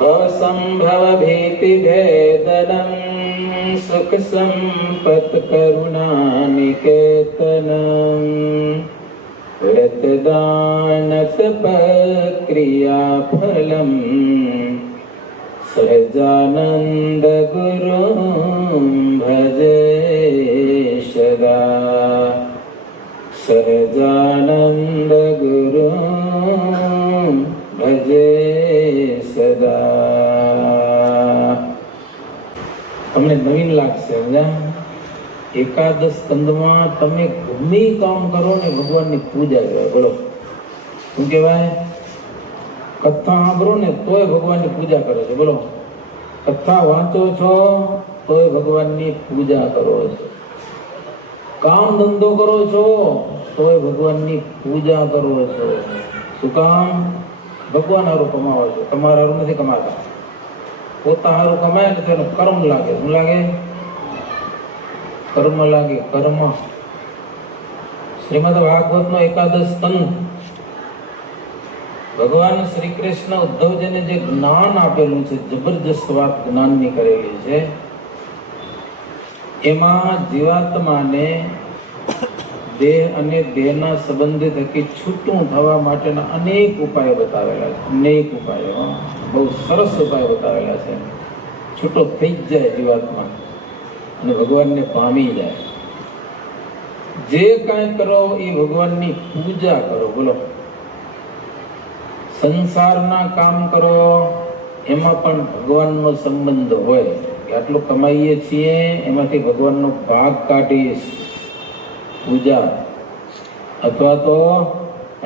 भवसंभव भीति भेदनं सुख संपत करुणा निकेतनं व्रतदान तप क्रिया फलम सहजानंद गुरु भजे सदा सहजानंद गुरु भजे सदा। તમને નવીન લાગશે એકાદશ સ્કંદમાં તમે ગમે કામ કરો ને ભગવાનની પૂજા કહેવાય. બોલો શું કહેવાય? કથા સાંભળો ને તોય ભગવાનની પૂજા કરો છો. બોલો કથા વાંચો છો તોય ભગવાનની પૂજા કરો છો. કામ ધંધો કરો છો તોય ભગવાનની પૂજા કરો છો. શું કામ? ભગવાન હારું કમાવો છો, તમારા હારું નથી કમાતા. પોતા હારું કમાય ને તેનું કર્મ લાગે. શું લાગે? કર્મ લાગે. કર્મ. શ્રીમદ ભાગવતનો એકાદશ સ્કંદ ભગવાન શ્રી કૃષ્ણ ઉદ્ધવજીને જે જ્ઞાન આપેલું છે, જબરજસ્ત વાત જ્ઞાનની કરેલી છે. એમાં જીવાત્માને દેહ અને દેહના સંબંધી થકી છૂટું થવા માટેના અનેક ઉપાયો બતાવેલા છે. અનેક ઉપાયો, બહુ સરસ ઉપાયો બતાવેલા છે. છૂટો થઈ જ જાય જીવાત્મા અને ભગવાનને પામી જાય. જે કાંઈ કરો એ ભગવાનની પૂજા કરો. બોલો સંસારના કામ કરો એમાં પણ ભગવાનનો સંબંધ હોય કે આટલું કમાઈએ છીએ એમાંથી ભગવાનનો ભાગ કાઢીશ પૂજા. અથવા તો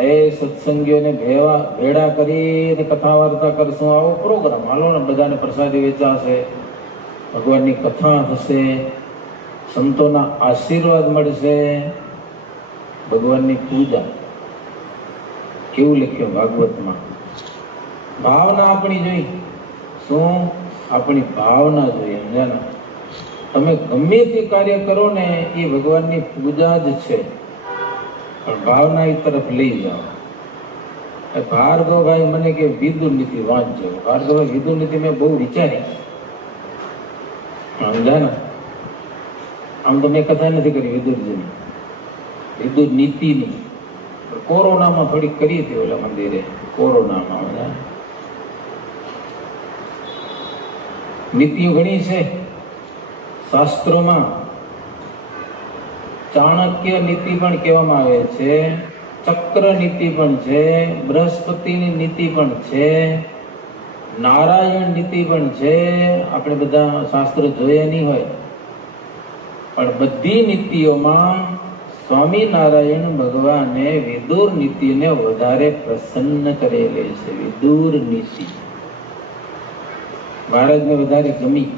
એ સત્સંગીઓને ભેળા કરી કથા વાર્તા કરશું, આવો પ્રોગ્રામ હાલો ને, બધાને પ્રસાદી વેચાશે, ભગવાનની કથા થશે, સંતોના આશીર્વાદ મળશે, ભગવાનની પૂજા. કેવું લખ્યું ભાગવતમાં? ભાવના આપણી જોઈ. શું? આપણી ભાવના જોઈએ. સમજ્યા? તમે ગમે તે કાર્ય કરો ને એ ભગવાનની પૂજા જ છે, પણ ભાવના એ તરફ લઈ જાઓ. ભાર્ગવભાઈ મને કે વિદુર નીતિ વાંચજો. ભાર્ગવભાઈ વિદુર નીતિ મેં બહુ વિચારી. સમજ્યા ને? આમ તો મેં કથા નથી કરી વિદુરજીની, વિદુર નીતિની. કોરોનામાં થોડીક કરી હતી ઓલા મંદિરે. કોરોનામાં નીતિઓ ઘણી છે શાસ્ત્રોમાં. ચાણક્ય નીતિ પણ કહેવામાં આવે છે, ચક્ર નીતિ પણ છે, બૃહસ્પતિની નીતિ પણ છે, નારાયણ નીતિ પણ છે. આપણે બધા શાસ્ત્ર જોયા નહીં હોય, પણ બધી નીતિઓમાં સ્વામિનારાયણ ભગવાને વિદુર નીતિને વધારે પ્રસન્ન કરેલી છે. વિદુર નીતિ મહારાજને વધારે ગમી.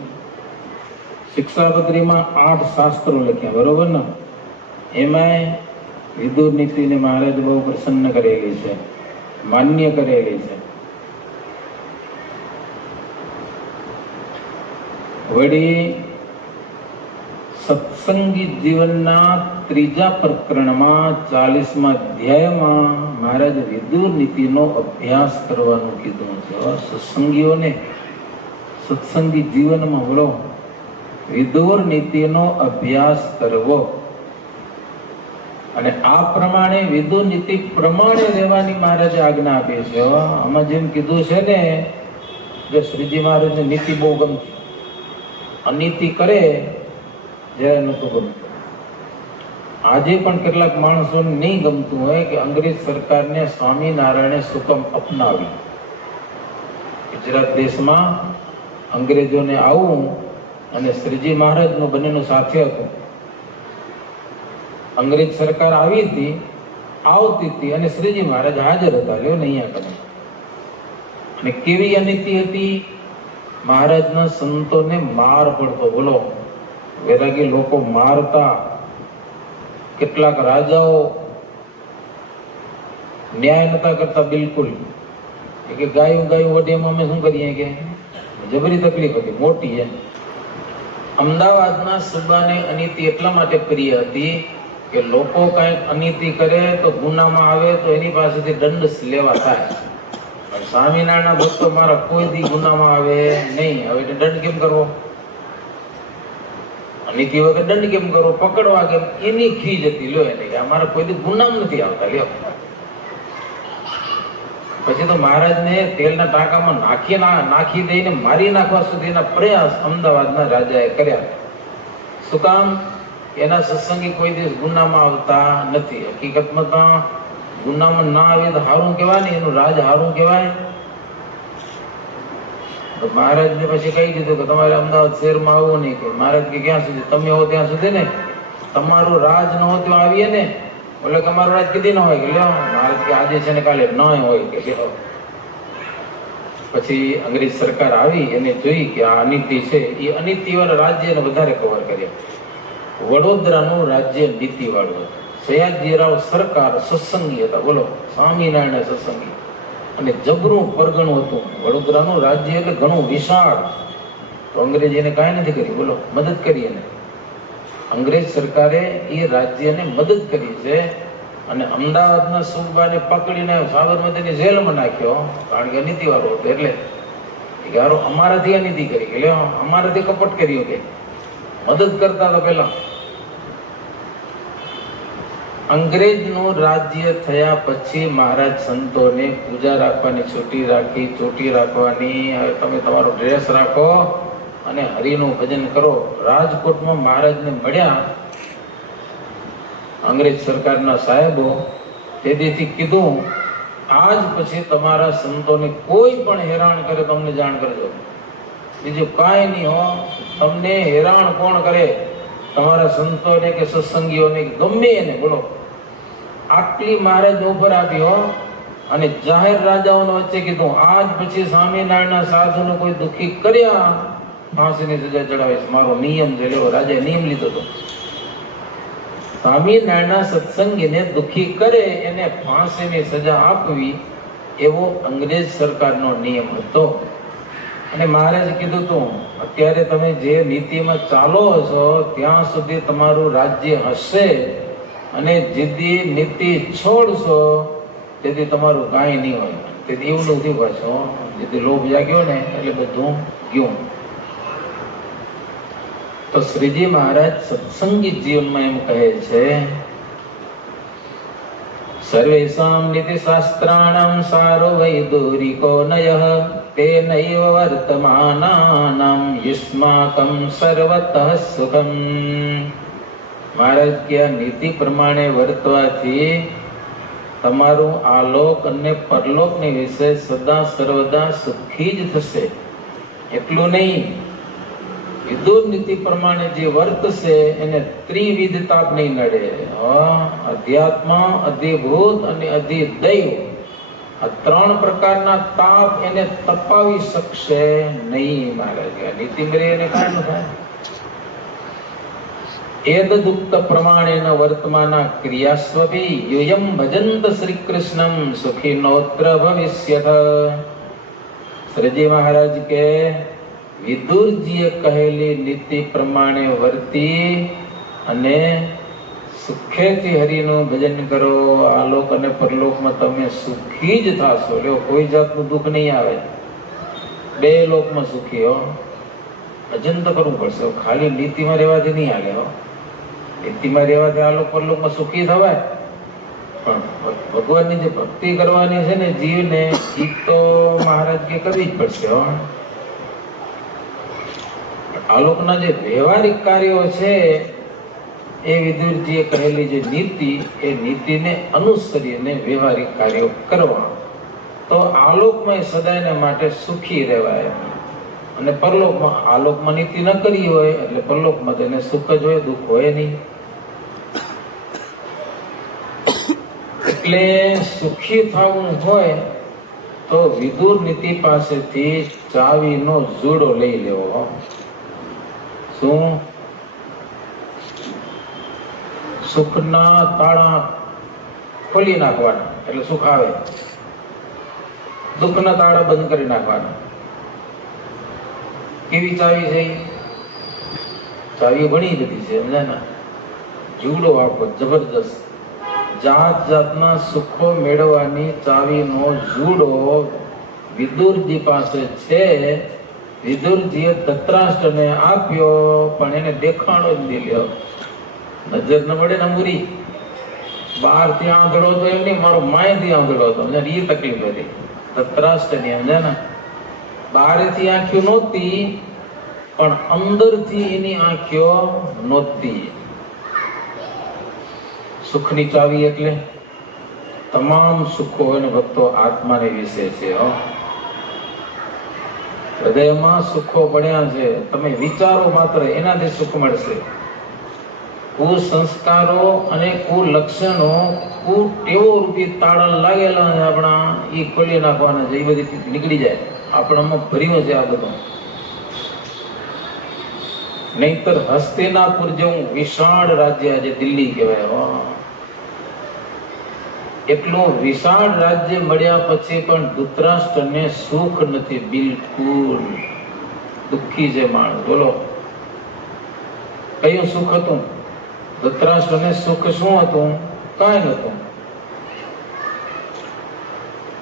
શિક્ષાપત્રીમાં 8 શાસ્ત્રો લખ્યા, બરોબર ને? એમાંય વિદુર નીતિને મહારાજ બહુ પ્રસન્ન કરેલી છે, માન્ય કરેલી છે. વળી સત્સંગી જીવનના 3જા પ્રકરણમાં 40મા અધ્યાયમાં મહારાજ વિદુર નીતિનો અભ્યાસ કરવાનું કીધું છે. સત્સંગીઓને સત્સંગી જીવનમાં બોલો વિદુર નીતિનો અભ્યાસ કરવો અને આ પ્રમાણે વિદુર નીતિ પ્રમાણે રહેવાની મહારાજે આજ્ઞા આપી છે. આમાં જેમ કીધું છે ને, જો શ્રીજી મહારાજને નીતિ બહુ ગમતી, અનીતિ કરે જયારે નતું ગમતું. આજે પણ કેટલાક માણસોને નહીં ગમતું હોય કે અંગ્રેજ સરકારને સ્વામિનારાયણે સુકમ અપનાવી. ગુજરાત દેશમાં અંગ્રેજોને આવું અને શ્રીજી મહારાજનું બંનેનું સાથે હતું. અંગ્રેજ સરકાર આવતી હતી અને શ્રીજી મહારાજ હાજર હતા. લ્યો ને અહીંયા કરે. અને કેવી અનીતિ હતી? મહારાજના સંતોને માર પડતો. બોલો વૈરાગી લોકો મારતા. કેટલાક રાજાઓ ન્યાય નતા કરતા બિલકુલ. કે ગાયું વડે અમે શું કરીએ કે જબરી તકલીફ હતી, મોટી. અમદાવાદના સુબાને અનીતિ એટલા માટે પ્રિય હતી કે લોકો કંઈક અનીતિ કરે તો ગુનામાં આવે તો એની પાસેથી દંડ લેવા થાય. સ્વામિનારાયણ ભક્તો મારા કોઈ દી ગુનામાં આવે નહીં. હવે એટલે દંડ કેમ કરવો? નીતિ વગર દંડ કેમ કરવો? પકડવા કેમ? એની ખીજ હતી. લ્યો એને કે અમારા કોઈ દી ગુનામાં નથી આવતા. લ્યો પછી તો મહારાજને તેલના ટાંકામાં નાખી દઈને મારી નાખવા સુધીના પ્રયાસ અમદાવાદના રાજાએ કર્યા. શું કામ? એના સત્સંગી કોઈ દિવસ ગુનામાં આવતા નથી. હકીકતમાં તો ગુનામાં ના આવે તો હારું કહેવાય ને, એનું રાજ હારું કહેવાય. તો મહારાજને પછી કહી દીધું કે તમારે અમદાવાદ શહેરમાં આવવું નહીં. કે મહારાજ કે ક્યાં સુધી? તમે હો ત્યાં સુધી ને. તમારું રાજ ન હોય તો આવીએ ને. એટલે કે અમારું રાજ કીધી ન હોય. કે લ્યો મહારાજ કે આજે છે ને કાલે ન હોય. કે લ્યો પછી અંગ્રેજ સરકાર આવી, એને જોઈ કે આ અનીતિ છે. એ અનીતિવાળા રાજ્યને વધારે કવર કર્યા. વડોદરાનું રાજ્ય નીતિવાળું હતું. સયાજીરાવ સરકાર સત્સંગી હતા. બોલો, સ્વામિનારાયણ સત્સંગી. અને જબરું પરગણું હતું. વડોદરાનું રાજ્ય એટલે ઘણું વિશાળ. તો અંગ્રેજ એને કાંઈ નથી કર્યું. બોલો, મદદ કરી એને. અંગ્રેજ સરકારે એ રાજ્યને મદદ કરી છે. અને અમદાવાદના સુબાને પકડીને સાબરમતીની જેલમાં નાખ્યો, કારણ કે અનીતિવાળો હતો. એટલે યારો અમારાથી અનીતિ કરી. કે લ્યો અમારાથી કપટ કર્યું. કે મદદ કરતા હતા પેલા. અંગ્રેજનું રાજ્ય થયા પછી મહારાજ સંતોને પૂજા રાખવાની છૂટી રાખી, ચોટી રાખવાની. હવે તમે તમારો ડ્રેસ રાખો અને હરિનું ભજન કરો. રાજકોટમાં મહારાજને મળ્યા અંગ્રેજ સરકારના સાહેબો. તેથી કીધું, આજ પછી તમારા સંતોને કોઈ પણ હેરાન કરે તમને જાણ કરજો. બીજું કાંઈ નહીં હો. તમને હેરાન કોણ કરે? તમારા સંતોને કે સત્સંગીઓને ગમે એને. બોલો, આટલી મહારાજ ઉપર આપી હો. અને જાહેર રાજાઓને વચ્ચે કીધું, આજ પછી સ્વામિનારાયણના સાધુને કોઈ દુઃખી કર્યા ફાંસીની સજા ચડાવે છે. મારો નિયમ છે. લેવો, રાજાએ નિયમ લીધો હતો. સ્વામિનારાયણના સત્સંગીને દુઃખી કરે એને ફાંસીની સજા આપવી, એવો અંગ્રેજ સરકારનો નિયમ હતો. અને મહારાજે કીધું તું, અત્યારે તમે જે નીતિમાં ચાલો છો ત્યાં સુધી તમારું રાજ્ય હશે. અને જીદી નીતિ છોડશો તેથી તમારું કાંઈ નહીં હોય. તેથી એવું નથી પાછો. જેથી લોભ જાગ્યો ને એટલે બધું ગયું. તો શ્રીજી મહારાજ સત્સંગી જીવનમાં એમ કહે છે, સર્વેષાં નીતિ શાસ્ત્રાણાં સારો વૈદુરિકો નયઃ તેનૈવ વર્તમાનાનાં યુષ્માકં સર્વતઃ સુખમ. મહારાજ કે આ નીતિ પ્રમાણે વર્તવાથી તમારું આલોક અને પરલોકની વિશે સદા સર્વદા સુખી જ થશે. એટલું નહીં, વિદુર નીતિ પ્રમાણે જે વર્તશે એને ત્રિવિધ તાપ નહીં નડે. અધ્યાત્મ, અધિભૂત અને અધિદૈવ, આ ત્રણ પ્રકારના તાપ એને તપાવી શકશે નહીં. મહારાજ નીતિ મરે એને કાંઈ ન થાય. એદુક્ત પ્રમાણેન વર્તમાના ક્રિયાસ્વપી યુયમ ભજંત શ્રી કૃષ્ણમ સુખીનોત્ર ભવિષ્યત. શ્રીજી મહારાજ કે વિદુરજીએ કહેલી નીતિ પ્રમાણે વર્તી અને સુખેથી હરિનું ભજન કરો. આલોક અને પરલોકમાં તમે સુખી જ થાશો. લ્યો, કોઈ જાતનું દુઃખ નહીં આવે. બે લોકમાં સુખી હો. ભજન તો કરવું પડશે. ખાલી નીતિમાં રહેવાથી નહીં હાલે હો. નીતિમાં રહેવાથી આલોક પરલોકમાં સુખી થવાય, પણ ભગવાનની જે ભક્તિ કરવાની છે ને જીવને, એ તો મહારાજ કે કરવી જ પડશે હો. આલોકના જે વ્યવહારિક કાર્યો છે એ વિદુરજીએ કહેલી જે નીતિ, એ નીતિને અનુસરીને વ્યવહારિક કાર્યો કરવા, તો આલોકમાં સદાયને માટે સુખી રહેવાય. અને પરલોકમાં, આલોકમાં નીતિ ન કરી હોય એટલે પરલોકમાં તેને સુખ જ હોય, દુઃખ હોય નહીં. એટલે સુખી થવું હોય તો વિદુર નીતિ પાસેથી ચાવીનો જુડો લઈ લેવો. શું? સુખના તાળા ખોલી નાખવાના એટલે સુખ આવે. દુઃખના તાળા બંધ કરી નાખવાના. કેવી ચાવી છે? ચાવી ઘણી બધી છે, સમજાય? જુડો આપો જબરદસ્ત. જાત જાતના સુખો મેળવવાની ચાવીનો જુડો વિદુરજી પાસે છે. વિદુરજીએ ધૃતરાષ્ટ્રને આપ્યો, પણ એને દેખાણો જ નહીં લ્યો. નજર ન મળે ને મૂરી. બહારથી આંધળો તો એમ નહીં, મારો માયથી આંધળો હતો. એ તકલીફ હતી ધૃતરાષ્ટ્રની. સમજે ને, બહારથી આંખો નહોતી, પણ અંદરથી એની આંખો નહોતી. સુખની ચાવી એટલે તમામ સુખો અને ભક્તો આત્માને વિશે છે. હૃદયમાં સુખો પડ્યા છે, તમે વિચારો માત્ર એનાથી સુખ મળશે. કુસંસ્કારો અને કુલક્ષણો, કુટેવો રૂપી તાળા લાગેલા છે આપણા, એ ખોલી નાખવાના છે. એ બધી નીકળી જાય. આપણામાં ભર્યું છે આ બધું. નહીતર હસ્તિનાપુર જેવું વિશાળ રાજ્ય, આજે દિલ્હી કહેવાય, એટલું વિશાળ રાજ્ય મળ્યા પછી પણ ધૃતરાષ્ટ્રને સુખ નથી. બિલકુલ દુઃખી છે માણસ. બોલો, કયું સુખ હતું? ધૃતરાષ્ટ્રને સુખ શું હતું? કાંઈ નતું.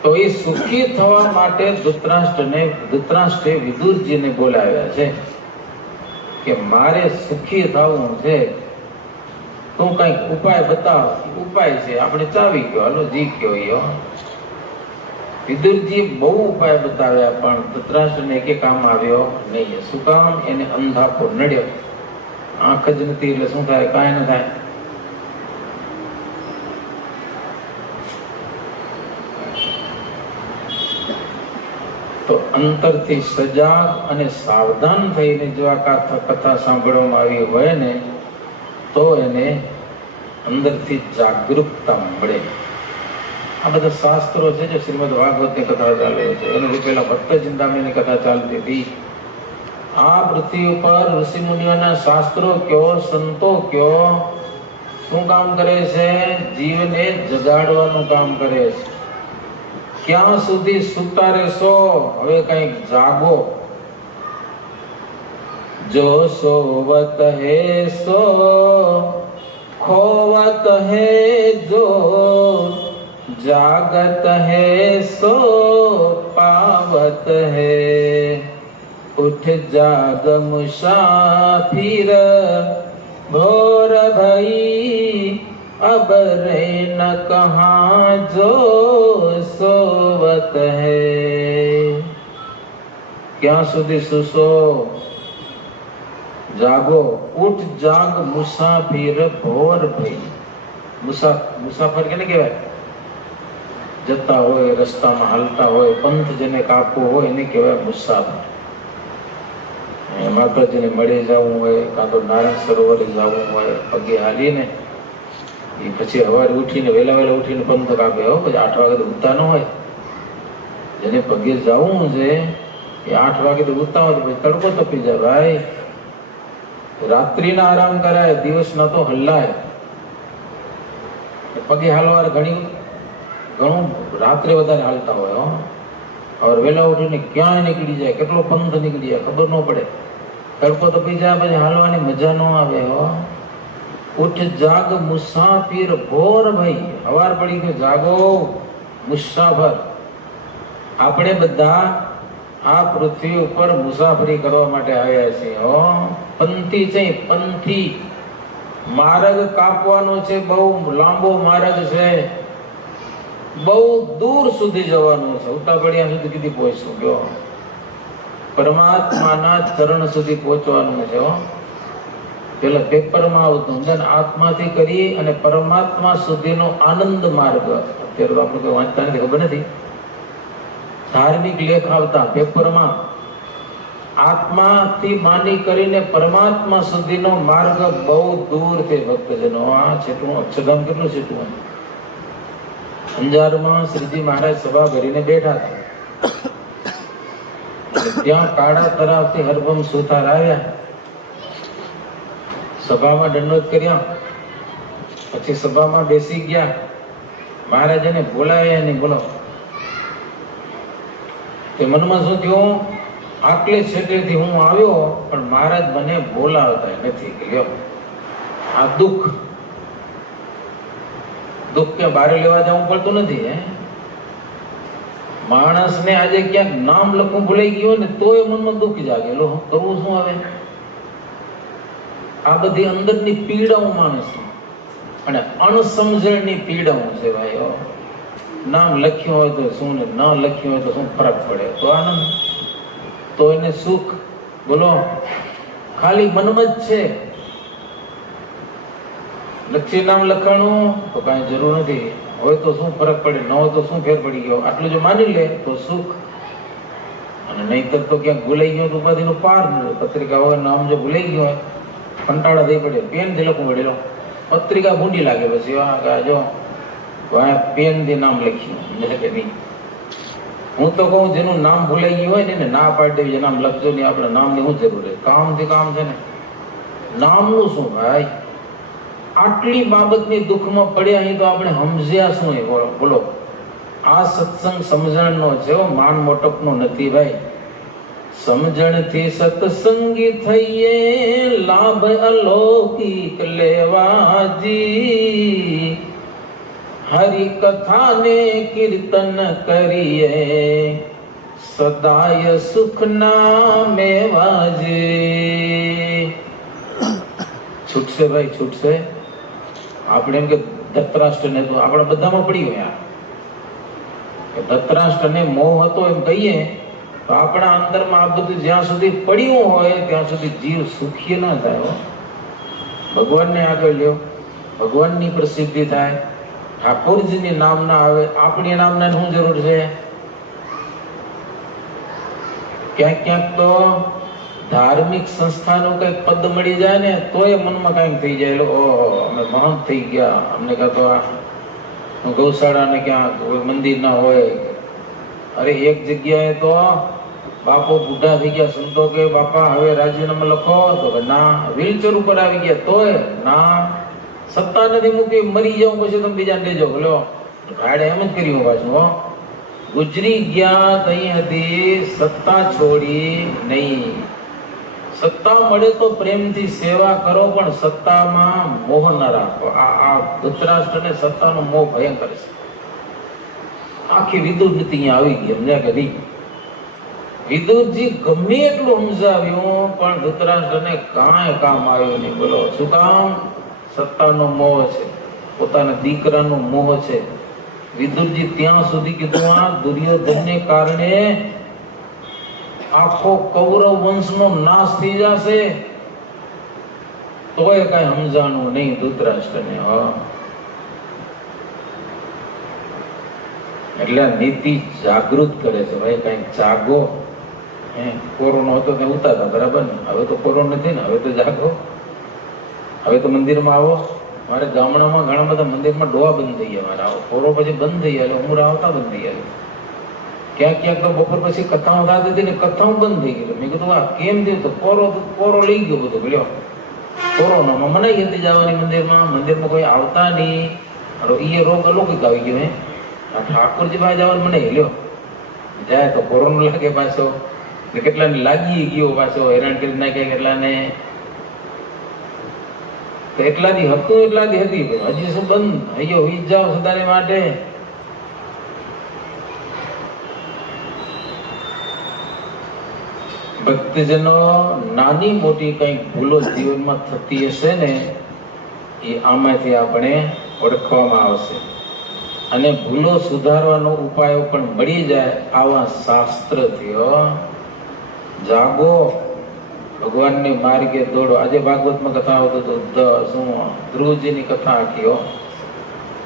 તો એ સુખી થવા માટે ધૃતરાષ્ટ્રે વિદુરજીને બોલાવ્યા છે કે મારે સુખી થવું છે, તું કઈક ઉપાય બતાવ. ઉપાય છે આપણે ચાવી ગયો, હાલો જી ગયો એ. વિદુરજી બહુ ઉપાય બતાવ્યા, પણ ધૃતરાષ્ટ્રને એક કામ આવ્યો નહીં. શું કામ? એને અંધાપો નડ્યો. આંખ જ નથી એટલે શું થાય? કાંઈ ન થાય. તો અંતરથી સજાગ અને સાવધાન થઈને જો આ કથા સાંભળવામાં આવી હોય ને, તો એને અંદરથી જાગૃતતા મળે. આ બધા શાસ્ત્રો છે, જે શ્રીમદ ભાગવતની કથા ચાલે છે, એનાથી પહેલા ભટ્ટ ચિંતામણીની કથા ચાલતી હતી. આ પૃથ્વી ઉપર ઋષિ મુનિઓના શાસ્ત્રો કયો, સંતો કયો, શું કામ કરે છે? જીવને જગાડવાનું કામ કરે છે. ક્યાં સુધી સૂતા રહેશો? હવે કઈક જાગો. જો સોવત હે સો ખોવત હે, જો જાગત હે સો પાવત હે. ઉઠ જાગ મુસાફિર ભોર ભઈ, अब रे न कहाँ जो सोवत है. ક્યાં સુધી સુસો? જાગો. ઉઠ જાગ મુસાફિર ભોર ભઈ. મુસાફર કેને કહેવાય? જતા હોય, રસ્તામાં હાલતા હોય, પંથ જેને કાપવો હોય એને કહેવાય મુસાફર. માતાજીને મળી જવું હોય, કાં તો નારાયણ સરોવરે જવું હોય, પગે હાલીને એ પછી સવારે ઉઠીને વહેલા ઉઠીને પંથ કાપે. પછી 8 વાગે તો ઉઠતા ન હોય. જેને પગે જવું છે એ 8 વાગે તો ઉઠતા હોય, પછી તડકો તપી જાય ભાઈ. રાત્રિના આરામ કરાય, દિવસના તો હલ્લાય. પગે હાલવા ઘણું રાત્રે વધારે હાલતા હોય. હવે વહેલા ઉઠીને ક્યાંય નીકળી જાય, કેટલો પંથ નીકળી જાય ખબર ન પડે. તડકો તપી જાય પછી હાલવાની મજા ન આવે. ઉઠ જાગ મુસાફિર ભોર ભઈ. હવાર પડી ગયો, જાગો મુસાફર. આપણે બધા આ પૃથ્વી ઉપર મુસાફરી કરવા માટે આવ્યા છીએ. પંથી છે, પંથી. માર્ગ કાપવાનો છે, બહુ લાંબો માર્ગ છે, બહુ દૂર સુધી જવાનું છે. ઉતાપડિયા સુધી કીધી પહોંચશું ગયો, પરમાત્માના ચરણ સુધી પહોંચવાનું છે. પેલા પેપરમાં આવતું આત્માથી કરી અને પરમાત્મા સુધીનો આનંદ માર્ગ. અત્યારે આપણે કોઈ વાંચતા નથી, ખબર નથી. ધાર્મિક લેખ આવતા પેપરમાં. આત્માથી માની કરીને પરમાત્મા સુધીનો માર્ગ બહુ દૂર છે ભક્તજનો. આ છેટું અક્ષરધામ કેટલું છેટું. અંજારમાં શ્રીજી મહારાજ સભા ભરીને બેઠા હતા. ત્યાં કાળા તરાવથી હરબમ સુથાર આવ્યા. સભામાં દંડવત કર્યા, પછી સભામાં બેસી ગયા. મહારાજને બોલાવ્યા નહીં. બોલો, તે મનમાં શું થયું? આટલે છેટેથી હું આવ્યો, પણ મહારાજ મને બોલાવતા નથી. ગયો આ દુઃખ. દુઃખ કે બારે લેવા જવું પડતું નથી. માણસને આજે ક્યાંક નામ લખવું ભૂલાઈ ગયું ને તોય મનમાં દુઃખ જાગે. લો કરવું શું હવે? આ બધી અંદરની પીડાઓ માણસ અને અણસમજણની પીડાઓ છે ભાઈઓ. નામ લખ્યું હોય તો શું ને ન લખ્યું હોય તો શું ફરક પડે? તો આનંદ, તો એને સુખ. બોલો, ખાલી મનમાં જ છે. લક્ષ્ય નામ લખાણું તો કાંઈ જરૂર નથી. હોય તો શું ફરક પડે, ન હોય તો શું ફેર પડી ગયો? આટલું જો માની લે તો સુખ. અને નહીતર તો ક્યાંક ભૂલાઈ ગયો તો ઉપાધિનો પાર મળે. પત્રિકા હોય, નામ જો ભૂલાઈ ગયો હોય, કંટાળા થઈ પડે. પેનથી લખવું પડેલો, પત્રિકા ભૂંડી લાગે. પછી જો પેનથી નામ લખ્યું કે નહીં. હું તો કહું, જેનું નામ ભૂલાઈ ગયું હોય ને એને ના પાડી દેવી, નામ લખજો નહીં. આપણે નામની શું જરૂર છે? કામથી કામ છે ને, નામનું શું ભાઈ? આટલી બાબતની દુઃખમાં પડ્યા અહીં તો આપણે સમજ્યા શું? બોલો, આ સત્સંગ સમજણનો છે, માન મોટપનો નથી ભાઈ. સમજણથી સત્સંગી થઈએ, લાભ અલૌકિક લેવાજી. હરિ કથાને કીર્તન કરીએ, સદાય સુખ નામે વાજે. છૂટશે ભાઈ, છૂટશે. આપણે એમ કે ધૃતરાષ્ટ્રને તો આપણા બધામાં પડી હોય. ધૃતરાષ્ટ્રને મોહ હતો એમ કહીએ તો આપણા અંદરમાં આ બધું જ્યાં સુધી પડ્યું હોય ત્યાં સુધી જીવ સુખી ના થાય. ભગવાનને આગળ લ્યો, ભગવાનની પ્રસિદ્ધિ થાય, ઠાકોરજીની નામ ના આવે, આપણી નામના શું જરૂર છે? ક્યાંક ક્યાંક તો ધાર્મિક સંસ્થાનું કઈ પદ મળી જાય ને તોય મનમાં કઈક થઈ જાય. ઓહો, અમે મહંત થઈ ગયા. અમને કહેતો ગૌશાળા ને ક્યાં મંદિર ના હોય. અરે એક જગ્યાએ તો બાપો બુઢા થઈ ગયા, સંતો કે બાપા હવે રાજીનામું લખો, તો ના. વ્હીલચેર ઉપર આવી ગયા તોય ના. સત્તા નથી મૂકી, મરી જાઉં પછી તમે બીજાને દેજો. બોલો, ભાડે એમ જ કર્યું પાછું. ગુજરી ગયા તઈ હતી, સત્તા છોડી નહીં. સત્તા મળે તો પ્રેમથી સેવા કરો, પણ સત્તામાં મોહ ન રાખો. આ ધૃતરાષ્ટ્રને સત્તાનો મોહ ભયંકર છે. આખી વિદુર નીતિ અહીંયા આવી ગઈ, સમજ્યા કે નહીં? વિદુરજી ગમે એટલું સમજાવ્યું પણ ધૃતરાષ્ટ્રને કાંઈ કામ આવ્યું નહીં. બોલો, શું કામ? સત્તાનો મોહ છે, પોતાના દીકરાનો મોહ છે. વિદુરજી ત્યાં સુધી કીધું, આ દુર્યોધનને કારણે આખો કૌરવ વંશનો નાશ થઈ જશે, તોય કઈ સમજાણું નહીં ધૃતરાષ્ટ્રને. એટલે નીતિ જાગૃત કરે છે ભાઈ, કઈક જાગો. કોરોના હતો ત્યાં ઉતારતા બરાબર ને, હવે તો કોરોના નથી ને, હવે તો જાગો. હવે તો મંદિરમાં આવો. મારે ગામડામાં ઘણા બધા મંદિરમાં ડોવા બંધ થઈ ગયા. મારે આવો કોરો પછી બંધ થઈ ગયા, એટલે હું આવતા બંધ થઈ ગયા. ક્યાંક ક્યાંક તો બપોર પછી કથાઓ થતી હતી ને કથાઓ બંધ થઈ ગઈ. મેં કીધું આ કેમ થયું? તો કોરો લઈ ગયો બધું. બોલ્યો, કોરોનામાં મનાઈ હતી જવાની મંદિરમાં. મંદિરમાં કોઈ આવતા નહીં. એ રોગ અલૌકિક આવી ગયો. આ ઠાકોરજી પાસે જવાનું મને લ્યો જાય તો કોરોના લાગે પાછો, કેટલાને લાગી ગયો પાછો, હેરાન કરી નાખે કેટલાને. તો એટલાથી હતું એટલાથી હતી, હજી શું બંધ અહીંયા હોઈ જાઓ સદાને માટે. ભક્તજનો, નાની મોટી કઈ ભૂલો જીવનમાં થતી હશે ને એ આમાંથી આપણે ઓળખવામાં આવશે. અને ભૂલો સુધારવાનો ઉપાયો પણ મળી જાય આવા શાસ્ત્રથી. જાગો, ભગવાનને માર્ગે દોડો. આજે ભાગવતમાં કથા આવતો હતો, શું ધ્રુવજીની કથા આખી.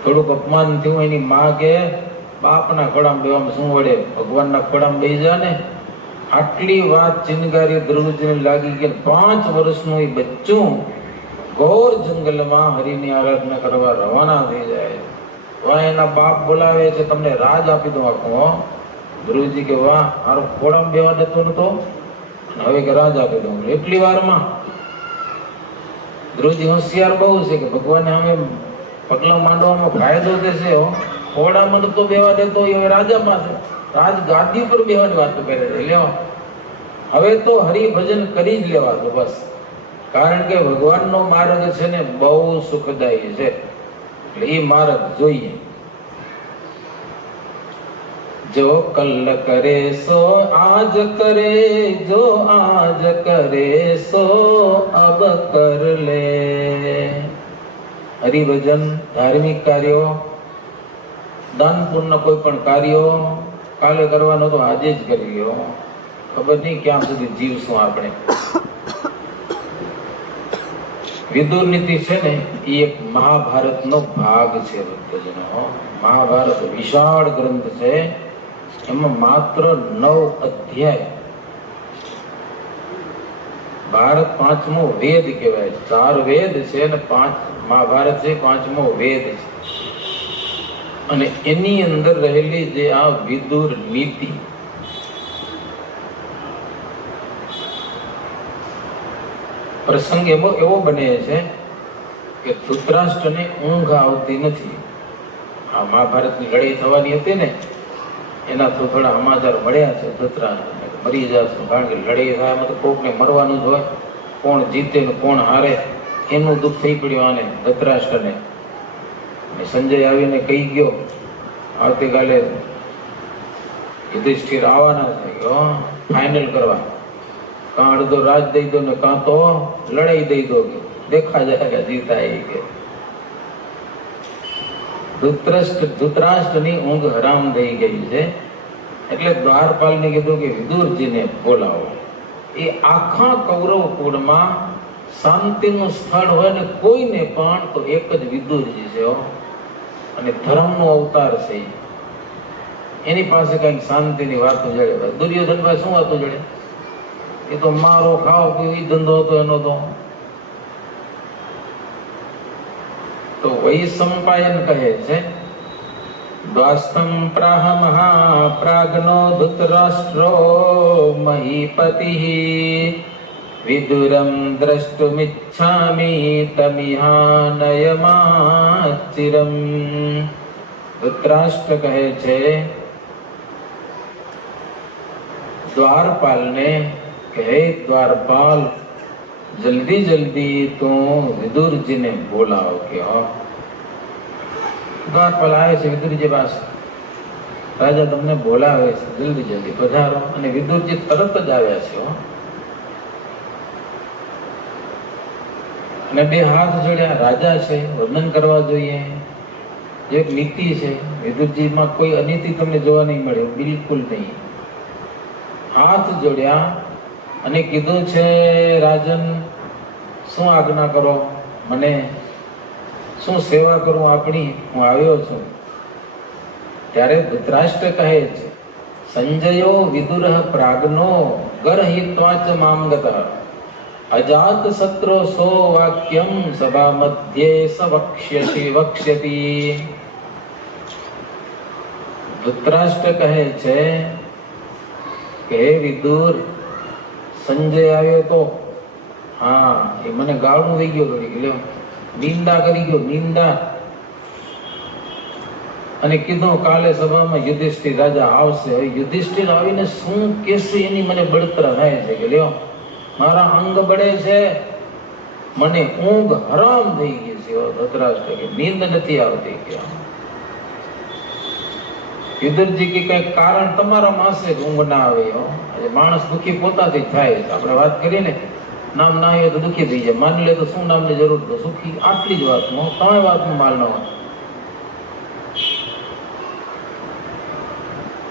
થોડુંક અપમાન થયું, એની માં કે બાપના ખોડામાં બેવામાં શું વળે, ભગવાનના ખોડામાં બેસી જા ને. આટલી વાત ચિનગારી ધ્રુવજીને લાગી ગઈ. 5 વર્ષનું એ બચ્ચું ઘોર જંગલમાં હરિની આરાધના કરવા રવાના થઈ જાય. એના બાપ બોલાવે છે, તમને રાજ આપી દો આખું. ધ્રુવજી કે વાહ, મારો ખોડામાં બેવા દેતો નતો, હવે કે રાજ આપી દઉં. એટલી વારમાં ધ્રુવજી હોશિયાર બહુ છે કે ભગવાનને અમે પગલા માંડવામાં ફાયદો થશે. ખોડામાં નતો બેવા દેતો, હવે રાજામાં છે, રાજ ગાદી પર બેવાની વાત કરે છે. લેવા હવે તો હરિભજન કરી જ લેવા તો બસ. કારણ કે ભગવાનનો માર્ગ છે ને બહુ સુખદાયી છે, એટલે એ માર્ગ જોઈએ. जो कल करे सो आज करे, जो आज करे सो अब कर ले। हरिभजन, धार्मिक कार्यो, दान पुण्य कोई पण कार्यो काले करવાનો તો આજે જ કરી લ્યો. ખબર નહીં ક્યાં સુધી જીવશું આપણે. વિદુર નીતિ છે ને એ એક મહાભારતનો ભાગ છે ભક્તજનો. મહાભારત વિશાળ ગ્રંથ છે, એમાં માત્ર 9 અધ્યાય. ભારત 5મો વેદ કહેવાય. 4 વેદ છે અને 5 મહાભારત છે, 5મો વેદ છે. અને એની અંદર રહેલી જે આ વિદુર નીતિ, પ્રસંગ એવો બને છે કે ધૃતરાષ્ટ્રને ઊંઘ આવતી નથી. આ મહાભારતની લડાઈ થવાની હતી ને, એના તો થોડા સમાચાર મળ્યા છે ધૃતરાષ્ટ્રને મરી જશે, કારણ કે લડાઈ થાય એમાં તો કોકને મરવાનું જ હોય. કોણ જીતે ને કોણ હારે એનું દુઃખ થઈ પડ્યું આને ધૃતરાષ્ટ્રને. સંજય આવીને કહી ગયો આવતીકાલે યુધિષ્ઠિર આવવાના છે, ફાઇનલ કરવા. કાં અડધો રાજ દઈ દો ને કાં તો લડાઈ દઈ દો, દેખા જાય જીતા એ કે. ધૃતરાષ્ટ્રની ઊંઘ હરામ થઈ ગઈ છે, એટલે દ્વારપાલને કીધું કે વિદુરજીને બોલાવો. એ આખા કૌરવ કુળમાં શાંતિનું સ્થળ હોય ને કોઈને પણ તો એક જ વિદુરજી છે. અને ધર્મનો અવતાર છે. એની પાસે કઈક શાંતિની વાતો જડે. દુર્યોધનભાઈ શું વાતો જડે? એ તો મારો ખાઓ પીવો ધંધો હતો એનો. તો વૈશંપાયન કહે છે, દ્વાસ્તમ પ્રાહ મહાપ્રાજ્ઞો ધૃતરાષ્ટ્રો મહીપતિ વિદુરમ દ્રષ્ટુમિચ્છામિ તમિહાનયમાચિરમ. ધૃતરાષ્ટ્ર કહે છે દ્વારપાલને કે હે દ્વારપાલ, જલ્દી જલ્દી તું વિદુરજીને બોલાવો. કે દ્વારપાલ આવે છે વિદુરજી પાસે. રાજા તમને બોલાવે છે, જલ્દી જલ્દી પધારો. અને વિદુરજી તરત જ આવ્યા છે. અને બે હાથ જોડ્યા. રાજા છે, વંદન કરવા જોઈએ. એક નીતિ છે, વિદુરજીમાં કોઈ અનીતિ તમને જોવા નહીં મળે, બિલકુલ નહીં. હાથ જોડ્યા અને કીધું છે, રાજન શું આજ્ઞા કરો, મને શું સેવા કરું આપણી, હું આવ્યો છું. ત્યારે ધૃતરાષ્ટ્ર કહે છે, સંજયો વિદુરઃ પ્રાજ્ઞો ગરહિત્વાચ મામગતઃ અજાત શત્રો સો વાક્યમ સભા મધ્યે વક્ષ્યતિ. ધૃતરાષ્ટ્ર કહે છે કે હે વિદુર, સંજય આવ્યો તો હા એ મને ગાળું થઈ ગયો, નિંદા કરી ગયો, નિંદા. અને કીધું કાલે સભામાં યુધિષ્ઠિર રાજા આવશે. હવે યુધિષ્ઠિર આવીને શું કહેશે એની મને બળતરા થાય છે કે લ્યો મારા અંગ બળે છે, મને ઊંઘ હરામ થઈ ગઈ છે. ધૃતરાષ્ટ્ર કે નીંદ નથી આવતી. કે યુધિષ્ઠિર કે કઈ કારણ તમારા માસે ઊંઘ ના આવે. આજે માણસ દુઃખી પોતાથી થાય. આપણે વાત કરીએ ને, નામ ના આવે તો દુઃખી થઈ જાય. માની લે તો શું નામની જરૂર, તો સુખી. આટલી જ વાતમાં તમે વાતમાં માલ ના હોય.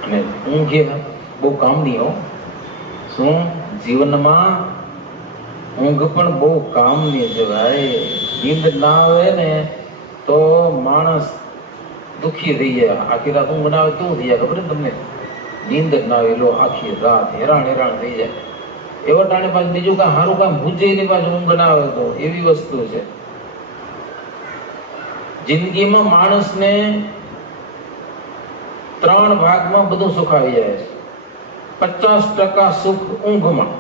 અને ઊંઘ બહુ કામની હો. શું જીવનમાં ઊંઘ પણ બહુ કામની છે ભાઈ. નીંદ ના આવે ને તો માણસ દુઃખી થઈ જાય. આખી રાત ઊંઘ ના આવે કેવું થઈ જાય ખબર ને તમને? નીંદ જ ના આવે લો, આખી રાત હેરાન થઈ જાય. એવા ટાણે પાછું બીજું કાંઈ સારું કામ ભૂજે ની પાછું ઊંઘ ના આવે તો એવી વસ્તુ છે. જિંદગીમાં માણસને 3 ભાગમાં બધું સુખ આવી જાય છે. 50% સુખ ઊંઘમાં.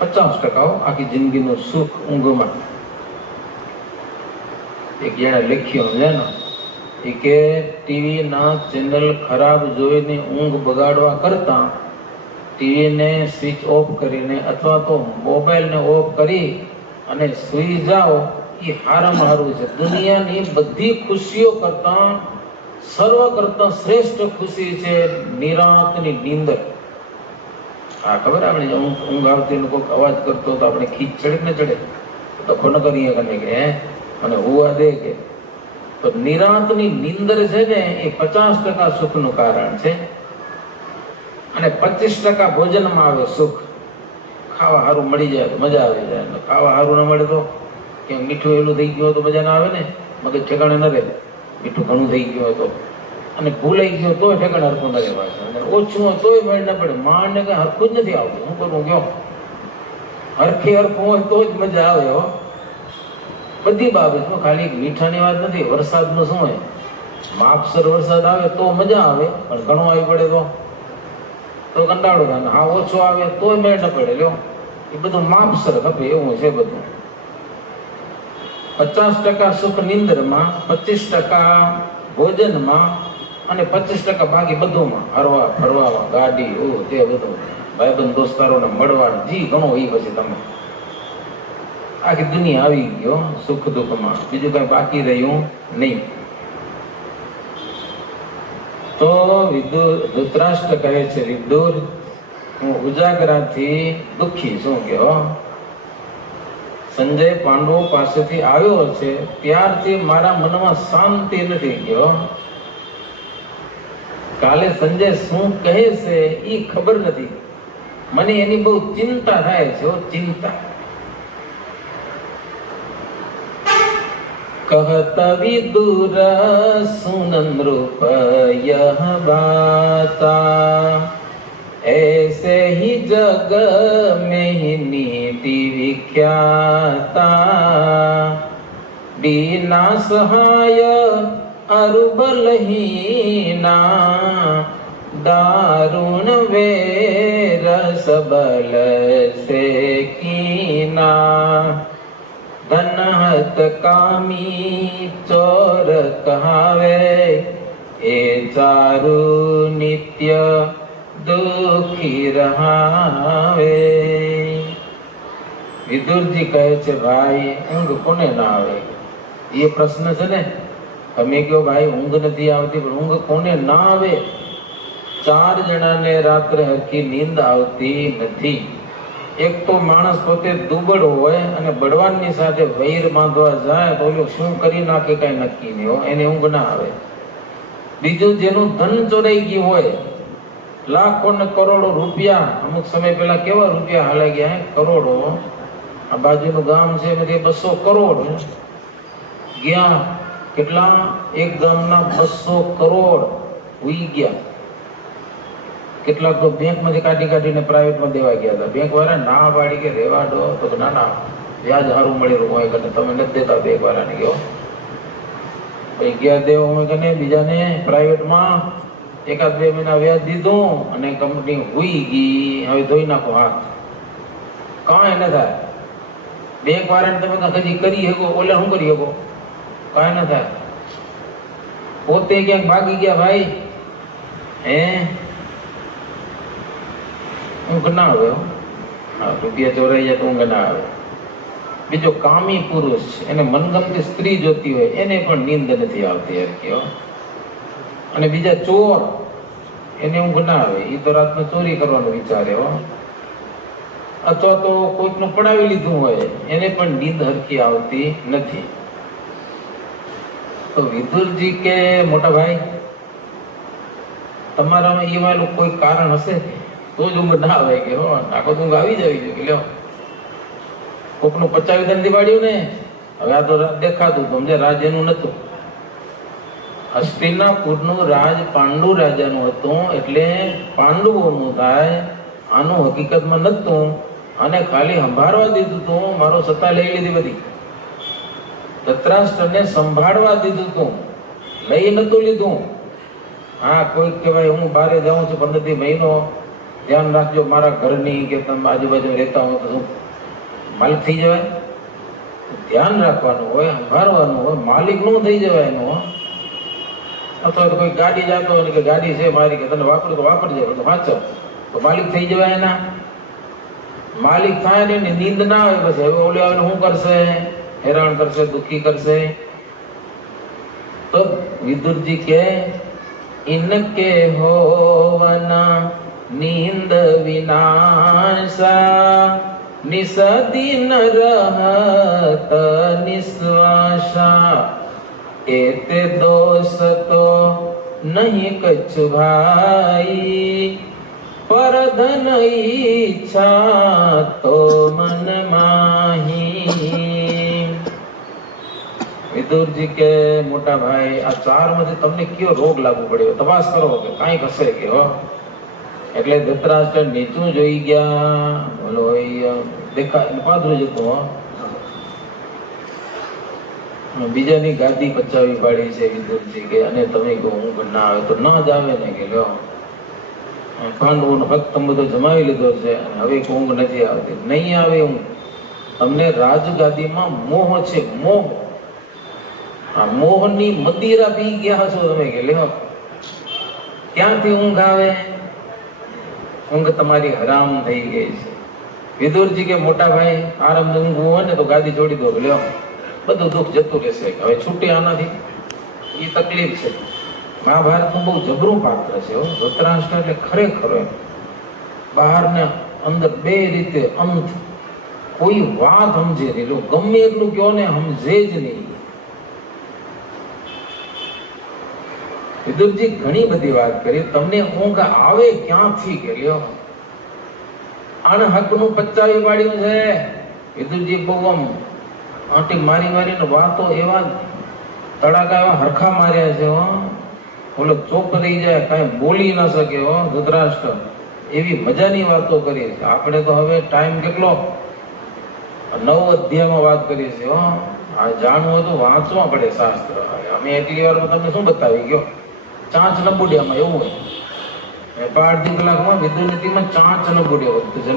50% આખી જિંદગીનું સુખ ઊંઘમાં. એક જણા લખ્યું છે ને, એ કે ટીવી ના ચેનલ ખરાબ જોઈને ઊંઘ બગાડવા કરતા ટીવીને સ્વિચ ઓફ કરીને અથવા તો મોબાઈલને ઓફ કરી અને સૂઈ જાઓ એ હારામાં હારું છે. દુનિયાની બધી ખુશીઓ કરતા સર્વ કરતા શ્રેષ્ઠ ખુશી છે નિરાંતની નીંદર. હા ખબર આપણે ઊંઘ આવતી કોઈક અવાજ કરતો તો આપણે ખીચ ચડે ને ચડે તો ન કરીએ કને કે મને હોવા દે કે. તો નિરાંતની નીંદર છે ને એ 50% સુખનું કારણ છે અને 25% ભોજનમાં આવે સુખ. ખાવા સારું મળી જાય તો મજા આવી જાય, ખાવા સારું ન મળે તો કેમ મીઠું એલું થઈ ગયું તો મજા ના આવે ને, મગજ ઠેકાણે ન રહે. મીઠું ઘણું થઈ ગયું તો અને ભૂલાઈ ગયો તોય ઠેકાણે હરખું ન રહેવાય, ઓછું હોય તોય મેળ ન પડે. માંડને કઈ હરખું જ નથી આવતું, શું કરવું કયો? હરખે હરખું હોય તો જ મજા આવે. હો બધી બાબતમાં, ખાલી મીઠાની વાત નથી. વરસાદનું શું હોય, માપસર વરસાદ આવે તો મજા આવે, પણ ઘણો આવી પડે તો કંટાળો થાય. હા ઓછો આવે તોય મેળ ન પડે. લ્યો એ બધું માપસર ખપે એવું છે બધું. 50% સુખ નિંદરમાં, 25% ભોજનમાં અને 25% બાકી બધુંમાં, હરવા ફરવામાં, ગાડી તે બધું, ભાઈબંધ દોસ્તારોને મળવાનું, જી ઘણો એ પછી તમે આખી દુનિયા આવી ગયો સુખ દુઃખમાં, બીજું કઈ બાકી રહ્યું નહીં. તો ધૃતરાષ્ટ્ર કહે છે, વિદુર હું ઉજાગરાથી દુઃખી છું. કે સંજય પાંડવો પાસેથી આવ્યો છે ત્યારથી મારા મનમાં શાંતિ નથી ગયો. કાલે સંજય શું કહે છે એ ખબર નથી મને, એની બહુ ચિંતા થાય છે. ચિંતા कहत विदुर सुन नृप यह बाता, ऐसे ही जग में ही नीति विख्याता, बिना सहाय अरुबलहीना, दारुण वेर सबल से कीना, धनहत कामी चोर कहावे, ए चारु नित्य दुखी रहावे. વિદુરજી કહે છે, ભાઈ ઊંઘ કોને ના આવે? એ પ્રશ્ન છે ને. તમે કહો ભાઈ ઊંઘ નથી આવતી, પણ ઊંઘ કોને ના આવે? 4 જણાને રાત્રે હરખી નીંદ આવતી નથી. એક તો માણસ પોતે દુબળ હોય અને બળવાનની સાથે વૈર બાંધવા જાય તો શું કરી નાખે કઈ નક્કી નહીં હોય, એને ઊંઘ ના આવે. બીજું જેનું ધન ચોરાઈ ગયું હોય, લાખો ને કરોડો રૂપિયા, અમુક સમય પહેલા કેવા રૂપિયા હાલા ગયા, કરોડો. આ બાજુનું ગામ છે એમાંથી 200 કરોડ ગયા. કેટલા? એક ગામના 200 કરોડ ઉઈ ગયા. કેટલાક તો બેંકમાંથી કાઢીને પ્રાઇવેટમાં દેવા ગયા હતા. બેંક વાળા ના પાડી કે રેવા દો, તો ના ના વ્યાજ સારું મળેલું હોય કે તમે નથી દેતા. બેંક વાળાને કહો ભાઈ ગયા દેવા હોય કે બીજાને પ્રાઇવેટમાં 1-2 મહિના વ્યાજ દીધું અને કંપની હુઈ ગઈ. હવે ધોઈ નાખો હાથ, કાંઈ ન થાય. બેંક વાળાને તમે હજી કરી શકો, ઓલે શું કરી શકો? કાંઈ ન થાય. પોતે ક્યાંક ભાગી ગયા ભાઈ, ઊંઘ ના આવે. રૂપિયા ચોરાઈ જાય તો ઊંઘ ના આવે. બીજો કામી પુરુષ, એને મનગમતી સ્ત્રી જોતી હોય, એને પણ નીંદ નથી આવતી હરખી. અને બીજા ચોર, એને ઊંઘ ના આવે. એ તો રાતમાં ચોરી કરવાનું વિચારે. અથવા તો કોઈકનું પડાવી લીધું હોય, એને પણ નીંદ હરખી આવતી નથી. તો વિદુરજી કે મોટા ભાઈ, તમારામાં એમાં કોઈ કારણ હશે તો જ ઊંઘ ના આવે. કે નાખો તો ઊંઘ આવી જવી જોઈએ. લ્યો કોકનું પચાવી ધન દિવાળ્યું ને, હવે આ તો દેખાતું સમજે રાજ એનું નતું. હસ્તિનાપુરનું રાજ પાંડુ રાજાનું હતું, એટલે પાંડવોનું થાય. આનું હકીકતમાં નતું, અને ખાલી સંભાળવા દીધું તું. મારો સત્તા લઈ લીધી બધી. ધૃતરાષ્ટ્રને સંભાળવા દીધું તું, લઈ નતું લીધું. હા કોઈ કહેવાય હું બહાર જાઉં છું 15 મહિનો, ધ્યાન રાખજો મારા ઘરની, કે તમે આજુબાજુ રહેતા હો તો શું માલિક થઈ જવાય? ધ્યાન રાખવાનું હોય, સંભાળવાનું હોય, માલિક નું થઈ જવાય એનું. અથવા તો કોઈ ગાડી જતો હોય કે ગાડી છે મારી, કે તને વાપરું તો વાપરજે, વાંચો તો માલિક થઈ જવાય. એના માલિક થાય ને નીંદ ના આવે, પછી હવે ઓલે આવીને શું કરશે? હેરાન કરશે, દુઃખી કરશે. તો વિદુરજી કે ઇનકે હોવના નીંદ વિનાશા નિસદી ન રહત નિશ્વાસા એતે દોષ તો નહીં કछु ભાઈ પરધન ઈચ્છા તો મન માહી. વિદુરજી કે મોટા ભાઈ આ ચાર માંથી તમને કયો રોગ લાગુ પડ્યો તપાસ કરો કે કાંઈક હશે કે હો. એટલે ધૃતરાષ્ટ્ર નીચું જોઈ ગયા, બોલો દેખાય પાદરું જતું હો. બીજાની ગાદી પચાવી પાડી છે વિદુરજી કે, અને તમે કહો ઊંઘ ના આવે તો ના જ આવે ને કે લ્યો પાંડવોનો ભક્ત બધો જમાવી લીધો છે અને હવે ઊંઘ નથી આવતી. નહીં આવે ઊંઘ. તમને રાજગાદીમાં મોહ છે, મોહ. આ મોહની મદિરા પી ગયા છો તમે કે લ્યો ક્યાંથી ઊંઘ આવે? ઊંઘ તમારી હરામ થઈ ગઈ છે. વિદુરજી કે મોટા ભાઈ આરામ ઊંઘવું હોય ને તો ગાદી છોડી દો, લ્યો બધું દુઃખ જતું રહેશે. હવે છૂટે આનાથી એ તકલીફ છે. મહાભારતનું બહુ જબરું પાત્ર છે. ધૃતરાષ્ટ્ર એટલે ખરેખર એમ બહાર ને અંદર બે રીતે અંત. કોઈ વાત સમજે નહીં, ગમે એટલું કહો ને સમજે જ નહીં. વિદુરજી ઘણી બધી વાત કરી. તમને ઊંઘ આવે ક્યાંથી કે લ્યો અણહકનું પચાવી પાડ્યું છે. વિદુરજી બહુ આમ આંટી મારી મારીને વાતો એવા તડાકા એવા હરખા માર્યા છે હો. ઓલો ચોપ રહી જાય, કાંઈ બોલી ન શકે હો ધૃતરાષ્ટ્ર. એવી મજાની વાતો કરી છે. આપણે તો હવે ટાઈમ કેટલો 9 અધ્યાયમાં વાત કરી છે હો. આ જાણવું હતું વાંચવા પડે શાસ્ત્ર. અમે એટલી વારમાં તમને શું બતાવી ગયો? ચાંચ ન બુડ્યામાં એવું હોય. 5 કલાકમાં વિદુર નીતિમાં ચાંચ ન બુડ્યો વખત છે.